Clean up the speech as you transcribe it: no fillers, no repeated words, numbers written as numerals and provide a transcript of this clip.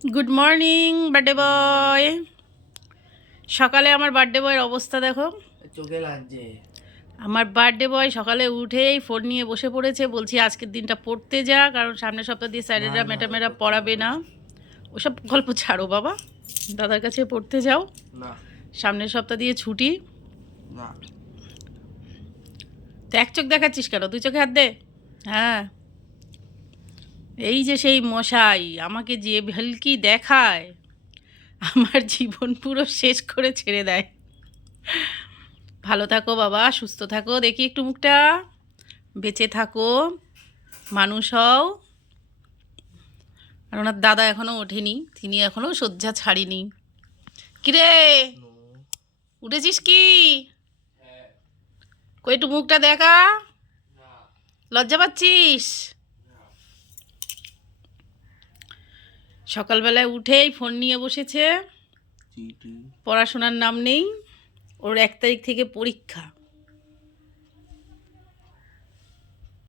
Good morning birthday boy. সকালে আমার birthday বয়ের অবস্থা দেখো। চোখে লাগছে। আমার বার্থডে বয় সকালে উঠেই ফোন নিয়ে বসে পড়েছে, বলছি আজকের দিনটা পড়তে যা, কারণ সামনের সপ্তাহ দিয়ে স্যারেরা ম্যাডামেরা পড়াবে না। ওসব গল্প ছাড়ো বাবা, দাদার কাছে পড়তে যাও। না সামনের সপ্তাহ দিয়ে ছুটি। না তো এক চোখ দেখাচ্ছিস কেন, দুই চোখে হাত দে। হ্যাঁ, এই যে সেই মশাই আমাকে যে ভেলকি দেখায়, আমার জীবন পুরো শেষ করে ছেড়ে দেয়। ভালো থাকো বাবা, সুস্থ থাকো, দেখি একটু মুখটা, বেঁচে থাকো, মানুষ হও। আর ওনার দাদা এখনও ওঠেনি, তিনি এখনও শয্যা ছাড়িনি। কিরে, উঠেছিস কি? কই একটু মুখটা দেখা, লজ্জা পাচ্ছিস? সকালবেলায় উঠেই ফোন নিয়ে বসেছে, পড়াশোনার নাম নেই। ওর 1 তারিখ থেকে পরীক্ষা,